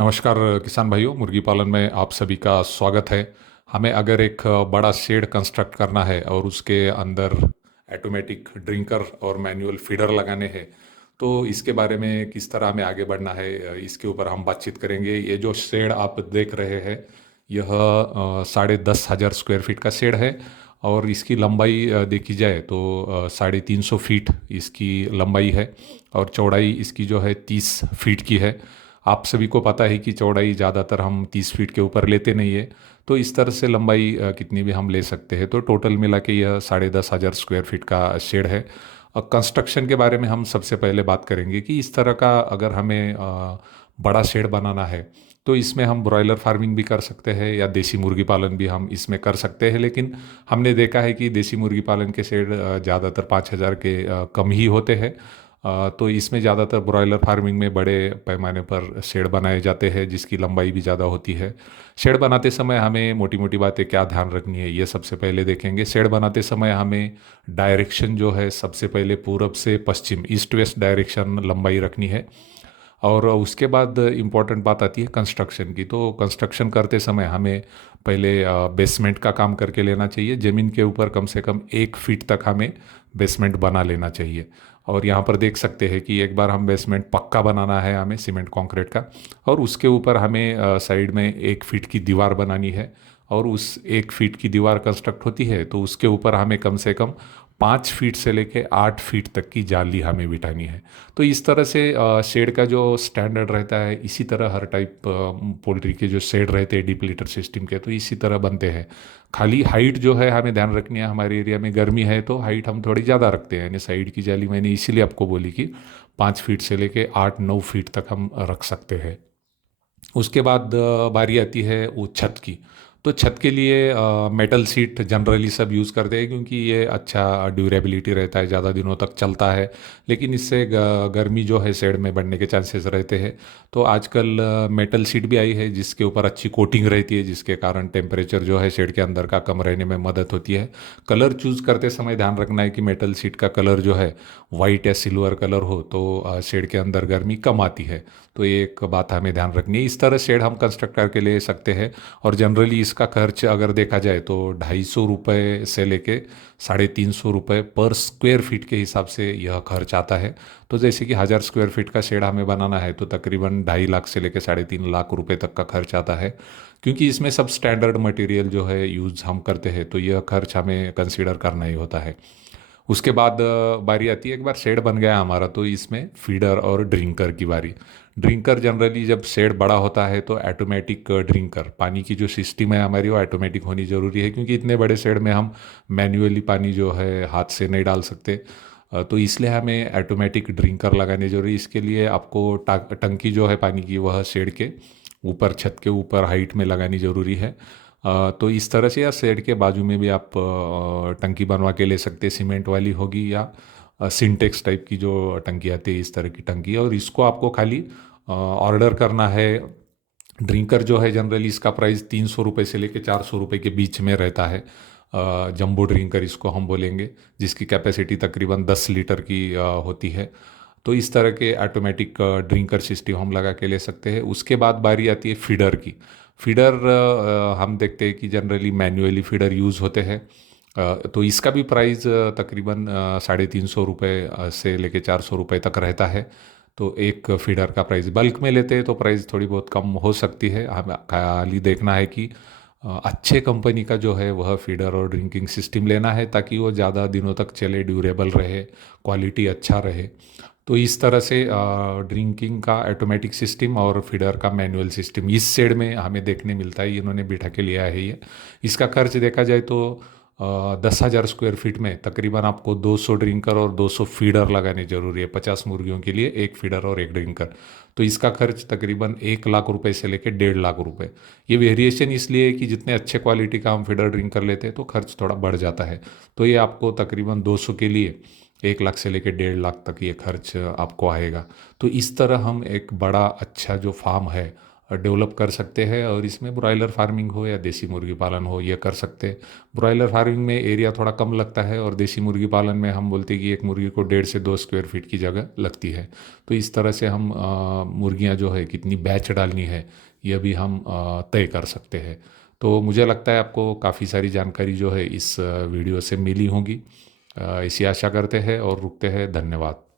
नमस्कार किसान भाइयों, मुर्गी पालन में आप सभी का स्वागत है। हमें अगर एक बड़ा शेड कंस्ट्रक्ट करना है और उसके अंदर ऑटोमेटिक ड्रिंकर और मैनुअल फीडर लगाने हैं, तो इसके बारे में किस तरह हमें आगे बढ़ना है, इसके ऊपर हम बातचीत करेंगे। ये जो शेड आप देख रहे हैं, यह 10,500 स्क्वायर फीट का शेड है और इसकी लंबाई देखी जाए तो 350 फीट इसकी लंबाई है और चौड़ाई इसकी जो है 30 फीट की है। आप सभी को पता है कि चौड़ाई ज़्यादातर हम 30 फीट के ऊपर लेते नहीं है, तो इस तरह से लंबाई कितनी भी हम ले सकते हैं। तो टोटल मिला के यह 10,500 स्क्वायर फीट का शेड है। कंस्ट्रक्शन के बारे में हम सबसे पहले बात करेंगे कि इस तरह का अगर हमें बड़ा शेड बनाना है तो इसमें हम ब्रॉयलर फार्मिंग भी कर सकते हैं या देसी मुर्गी पालन भी हम इसमें कर सकते हैं। लेकिन हमने देखा है कि देसी मुर्गी पालन के शेड ज़्यादातर 5,000 के कम ही होते हैं। तो इसमें ज़्यादातर ब्रॉयलर फार्मिंग में बड़े पैमाने पर शेड बनाए जाते हैं जिसकी लंबाई भी ज़्यादा होती है। शेड बनाते समय हमें मोटी मोटी बातें क्या ध्यान रखनी है, ये सबसे पहले देखेंगे। शेड बनाते समय हमें डायरेक्शन जो है सबसे पहले पूरब से पश्चिम, ईस्ट वेस्ट डायरेक्शन लंबाई रखनी है। और उसके बाद इम्पॉर्टेंट बात आती है कंस्ट्रक्शन की। तो कंस्ट्रक्शन करते समय हमें पहले बेसमेंट का काम करके लेना चाहिए। ज़मीन के ऊपर कम से कम 1 फीट तक हमें बेसमेंट बना लेना चाहिए। और यहाँ पर देख सकते हैं कि एक बार हम बेसमेंट पक्का बनाना है हमें सीमेंट कंक्रीट का, और उसके ऊपर हमें साइड में 1 फीट की दीवार बनानी है। और उस 1 फीट की दीवार कंस्ट्रक्ट होती है तो उसके ऊपर हमें कम से कम 5 फीट से लेके 8 फीट तक की जाली हमें बिठानी है। तो इस तरह से शेड का जो स्टैंडर्ड रहता है, इसी तरह हर टाइप पोल्ट्री के जो शेड रहते हैं डीप लीटर सिस्टम के, तो इसी तरह बनते हैं। खाली हाइट जो है हमें ध्यान रखनी है। हमारे एरिया में गर्मी है तो हाइट हम थोड़ी ज़्यादा रखते हैं, यानी साइड की जाली मैंने इसीलिए आपको बोली कि 5 फीट से लेके 8-9 फीट तक हम रख सकते हैं। उसके बाद बारी आती है वो छत की। तो छत के लिए मेटल सीट जनरली सब यूज़ करते हैं क्योंकि ये अच्छा ड्यूरेबिलिटी रहता है, ज़्यादा दिनों तक चलता है। लेकिन इससे गर्मी जो है शेड में बढ़ने के चांसेस रहते हैं। तो आजकल मेटल सीट भी आई है जिसके ऊपर अच्छी कोटिंग रहती है, जिसके कारण टेम्परेचर जो है शेड के अंदर का कम रहने में मदद होती है। कलर चूज़ करते समय ध्यान रखना है कि मेटल सीट का कलर जो है वाइट या सिल्वर कलर हो तो शेड के अंदर गर्मी कम आती है। तो ये एक बात हमें ध्यान रखनी है। इस तरह शेड हम कंस्ट्रक्ट करके ले सकते हैं। और जनरली इसका खर्च अगर देखा जाए तो 250 रुपये से लेके 350 रुपये पर स्क्वायर फीट के हिसाब से यह खर्च आता है। तो जैसे कि 1,000 स्क्वायर फीट का शेड हमें बनाना है तो तकरीबन 2.5 लाख से लेकर 3.5 लाख रुपए तक का खर्च आता है। क्योंकि इसमें सब स्टैंडर्ड मटेरियल जो है यूज़ हम करते हैं, तो यह खर्च हमें कंसीडर करना ही होता है। उसके बाद बारी आती है, एक बार शेड बन गया हमारा तो इसमें फीडर और ड्रिंकर की बारी। ड्रिंकर जनरली जब शेड बड़ा होता है तो ऑटोमेटिक ड्रिंकर, पानी की जो सिस्टम है हमारी वो ऑटोमेटिक होनी ज़रूरी है, क्योंकि इतने बड़े शेड में हम मैन्युअली पानी जो है हाथ से नहीं डाल सकते। तो इसलिए हमें ऑटोमेटिक ड्रिंकर लगाने जरूरी। इसके लिए आपको टंकी जो है पानी की वह शेड के ऊपर, छत के ऊपर हाइट में लगानी ज़रूरी है। तो इस तरह से या शेड के बाजू में भी आप टंकी बनवा के ले सकते हैं। सीमेंट वाली होगी या सिंटेक्स टाइप की जो टंकी आती है, इस तरह की टंकी। और इसको आपको खाली ऑर्डर करना है। ड्रिंकर जो है जनरली इसका प्राइस 300 रुपये से लेकर 400 रुपये के बीच में रहता है। जंबो ड्रिंकर इसको हम बोलेंगे, जिसकी कैपेसिटी तकरीबन 10 लीटर की होती है। तो इस तरह के ऑटोमेटिक ड्रिंकर सिस्टम हम लगा के ले सकते हैं। उसके बाद बारी आती है फीडर की। फीडर हम देखते हैं कि जनरली मैन्युअली फीडर यूज़ होते हैं। तो इसका भी प्राइस तकरीबन 350 रुपये से लेके 400 रुपये तक रहता है। तो एक फीडर का प्राइस बल्क में लेते हैं तो प्राइस थोड़ी बहुत कम हो सकती है। हमें खाली देखना है कि अच्छे कंपनी का जो है वह फीडर और ड्रिंकिंग सिस्टम लेना है, ताकि वो ज़्यादा दिनों तक चले, ड्यूरेबल रहे, क्वालिटी अच्छा रहे। तो इस तरह से ड्रिंकिंग का ऑटोमेटिक सिस्टम और फीडर का मैनुअल सिस्टम इस शेड में हमें देखने मिलता है। इन्होंने बिठा के लिया है ये। इसका खर्च देखा जाए तो 10,000 स्क्वायर फीट में तकरीबन आपको 200 ड्रिंकर और 200 फीडर लगाने जरूरी है। 50 मुर्गियों के लिए एक फीडर और एक ड्रिंकर। तो इसका खर्च तकरीबन 1 लाख रुपए से लेकर 1.5 लाख रुपए। ये वेरिएशन इसलिए है कि जितने अच्छे क्वालिटी का हम फीडर ड्रिंकर लेते हैं तो खर्च थोड़ा बढ़ जाता है। तो ये आपको तकरीबन 200 के लिए 1 लाख से लेकर 1.5 लाख तक ये खर्च आपको आएगा। तो इस तरह हम एक बड़ा अच्छा जो फार्म है डेवलप कर सकते हैं और इसमें ब्रॉयलर फार्मिंग हो या देसी मुर्गी पालन हो ये कर सकते हैं। ब्रॉयलर फार्मिंग में एरिया थोड़ा कम लगता है और देसी मुर्गी पालन में हम बोलते हैं कि एक मुर्गी को 1.5 से 2 स्क्वायर फीट की जगह लगती है। तो इस तरह से हम मुर्गियाँ जो है कितनी बैच डालनी है ये भी हम तय कर सकते हैं। तो मुझे लगता है आपको काफ़ी सारी जानकारी जो है इस वीडियो से मिली होगी। इसी आशा करते हैं और रुकते हैं। धन्यवाद।